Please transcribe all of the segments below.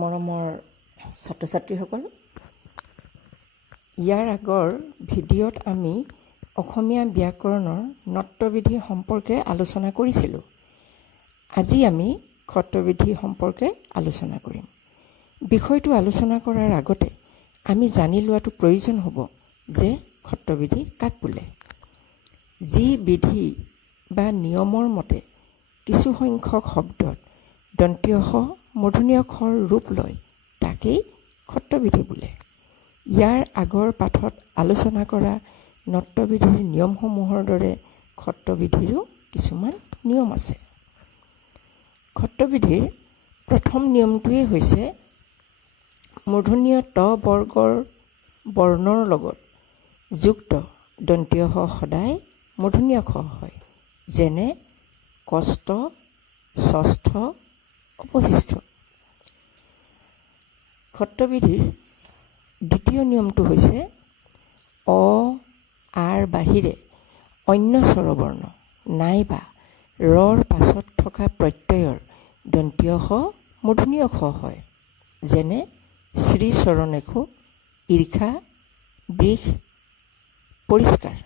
মৰমৰ ছাত্ৰ ছাত্ৰীসকল, ইয়াৰ আগৰ ভিডিঅ'ত আমি অসমীয়া ব্যাকৰণৰ নট্যবিধি সম্পৰ্কে আলোচনা কৰিছিলোঁ। আজি আমি খট্টবিধি সম্পৰ্কে আলোচনা কৰিম। বিষয়টো আলোচনা কৰাৰ আগতে আমি জানি লোৱাটো প্ৰয়োজন হ'ব যে খট্টবিধি কাক বোলে। যি বিধি বা নিয়মৰ মতে কিছু সংখ্যক শব্দত দন্তীয় শ মূৰ্ধন্য খৰ ৰূপ লয় তাকেই খট্টবিধি বোলে। ইয়াৰ আগৰ পাঠত আলোচনা কৰা নট্যবিধিৰ নিয়মসমূহৰ দৰে খট্টবিধিৰো কিছুমান নিয়ম আছে। খট্টবিধিৰ প্ৰথম নিয়মটোৱেই হৈছে মূৰ্ধন্য ত বৰ্গৰ বৰ্ণৰ লগত যুক্ত দন্তীয় শ সদায় মূৰ্ধন্য খ হয়, যেনে কষ্ট, ষষ্ঠ, অপশিষ্ট। খট্টবিধিৰ দ্বিতীয় নিয়মটো হৈছে অ আৰ বাহিৰে অন্য স্বৰবৰ্ণ নাইবা ৰৰ পাছত থকা প্ৰত্যয়ৰ দন্তীয় শ মূৰ্ধন্য খ হয়, যেনে শ্ৰী চৰণেখু, ঈৰ্ষা, বৃষ, পৰিষ্কাৰ।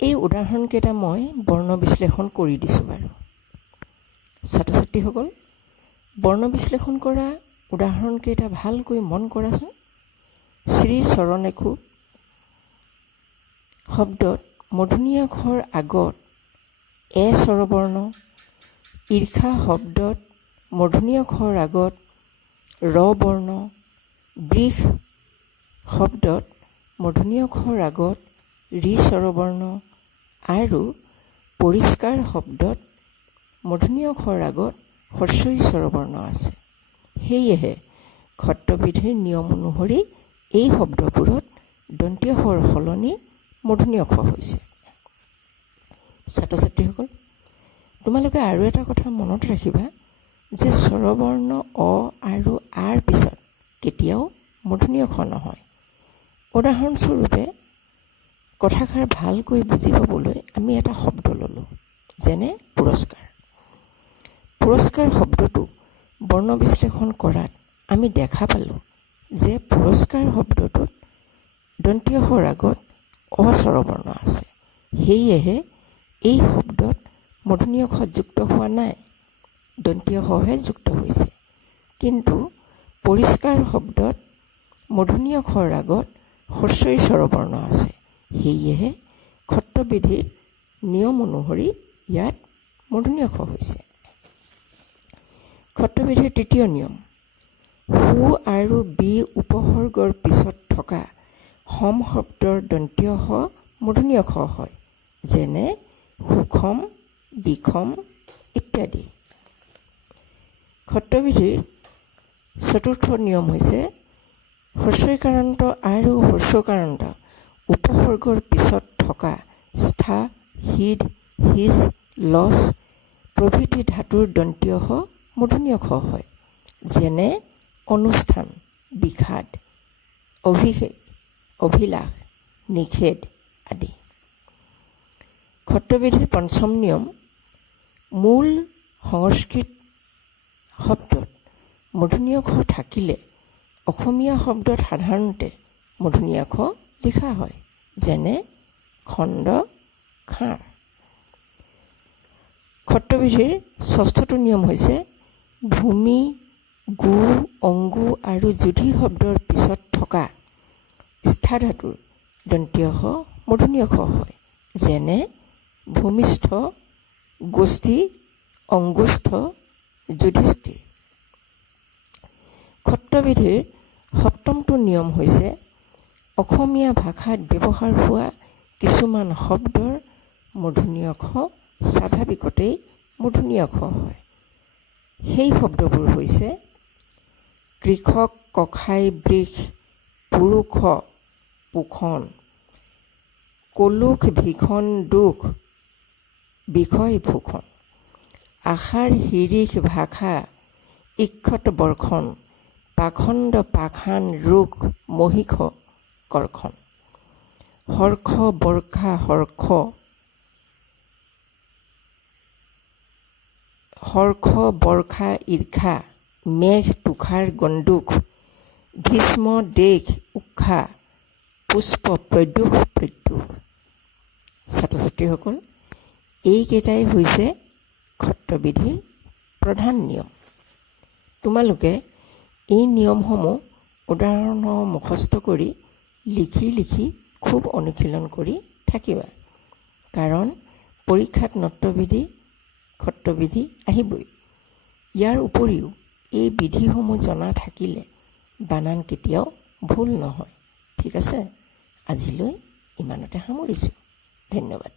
এই উদাহৰণকেইটা মই বৰ্ণ বিশ্লেষণ কৰি দিছোঁ বাৰু। ছাত্ৰ ছাত্ৰীসকল, বৰ্ণ বিশ্লেষণ কৰা উদাহৰণকেইটা ভালকৈ মন কৰাচোন। শ্ৰী চৰণেখু শব্দত মূৰ্ধন্য খৰ আগত এ স্বৰবৰ্ণ, ঈৰ্ষা শব্দত মূৰ্ধন্য খৰ আগত ৰ বৰ্ণ, বৃষ শব্দত মূৰ্ধন্য খৰ আগত ৰি স্বৰবৰ্ণ আৰু পৰিষ্কাৰ শব্দত মূৰ্ধন্য খৰ আগত হ্ৰস্বই স্বৰবৰ্ণ আছে। সেয়েহে খট্টবিধিৰ নিয়ম অনুসৰি এই শব্দবোৰত দন্তীয় শৰ সলনি মূৰ্ধন্য খ হৈছে। ছাত্ৰ ছাত্ৰীসকল, তোমালোকে আৰু এটা কথা মনত ৰাখিবা যে স্বৰবৰ্ণ অ আৰু আৰ পিছত কেতিয়াও মূৰ্ধন্য খ নহয়। উদাহৰণস্বৰূপে কথাষাৰ ভালকৈ বুজি পাবলৈ আমি এটা শব্দ ল'লোঁ, যেনে পুৰস্কাৰ। পুৰস্কাৰ শব্দটো বৰ্ণ বিশ্লেষণ কৰাত আমি দেখা পালোঁ যে পুৰস্কাৰ শব্দটোত দন্তীয় শৰ আগত অ স্বৰবৰ্ণ আছে। সেয়েহে এই শব্দত মূৰ্ধন্য খ যুক্ত হোৱা নাই, দন্তীয় শহে যুক্ত হৈছে। কিন্তু পৰিষ্কাৰ শব্দত মূৰ্ধন্য খৰ আগত হ্ৰস্বই স্বৰবৰ্ণ আছে। সেয়েহে খট্টবিধিৰ নিয়ম অনুসৰি ইয়াত মূৰ্ধন্য খ হৈছে। খট্টবিধিৰ তৃতীয় নিয়ম, সু আৰু বি উপসৰ্গৰ পিছত থকা সম শব্দৰ দন্তীয় শ মূৰ্ধন্য খ হয়, যেনে সুখম, বিষম ইত্যাদি। খট্টবিধিৰ চতুৰ্থ নিয়ম হৈছে হ্ৰস্বইকাৰান্ত আৰু হ্ৰস্বকাৰান্ত উপসৰ্গৰ পিছত থকা স্থা, হিদ, হিজ, লছ প্ৰভৃতি ধাতুৰ দন্তীয় শ মূৰ্ধন্য খ হয়, যেনে অনুষ্ঠান, বিষাদ, অভিষেক, অভিলাষ, নিষেধ আদি। খট্টবিধিৰ পঞ্চম নিয়ম, মূল সংস্কৃত শব্দত মূৰ্ধন্য খ থাকিলে অসমীয়া শব্দত সাধাৰণতে মূৰ্ধন্য খ লিখা হয়, যেনে খণ্ড, খাৰ। খট্টবিধিৰ ষষ্ঠটো নিয়ম হৈছে ভূমি, গু, অংগু আৰু যুধি শব্দৰ পিছত থকা স্থা ধাতুৰ দন্তীয় শ মূৰ্ধন্য খ হয়, যেনে ভূমিষ্ঠ, গোষ্ঠী, অংগুষ্ঠ, যুধিষ্ঠিৰ। খট্টবিধিৰ সপ্তমটো নিয়ম হৈছে অসমীয়া ভাষাত ব্যৱহাৰ হোৱা কিছুমান শব্দৰ মূৰ্ধন্য খ স্বাভাৱিকতেই মূৰ্ধন্য খ হয়। সেই শব্দবোৰ হৈছে কৃষক, কসাই, বৃষ, পুৰুষ, পোষণ, কলুষ, ভীষণ, দুখ, বিষয়, ভূষণ, আষাঢ়, শিৰীষ, ভাষা, ইক্ষত, বৰ্ষণ, পাখণ্ড, পাষাণ, ৰোষ, মহীষ, কৰ্ষণ, হৰ্ষ, বৰ্ষা, হৰ্ষ, হৰ্ষ, বৰ্ষা, ঈৰ্ষা মেঘ তুষাৰ গণ্ডুক, ভীষ্ম দেশ উষা, পুষ্প প্ৰদ্যুষ প্ৰদ্যুষ। ছাত্ৰ ছাত্ৰীসকল, এইকেইটাই হৈছে ক্ষত্ৰবিধিৰ প্ৰধান নিয়ম। তোমালোকে এই নিয়মসমূহ উদাহৰণৰ মুখস্থ কৰি লিখি লিখি খুব অনুশীলন কৰি থাকিবা, কাৰণ পৰীক্ষাত নৃত্যবিধি ক্ষত্ৰবিধি আহিবই। ইয়াৰ উপৰিও এই বিধিসমূহ জনা থাকিলে বানান কেতিয়াও ভুল নহয়। ঠিক আছে, আজিলৈ ইমানতে সামৰিছোঁ। ধন্যবাদ।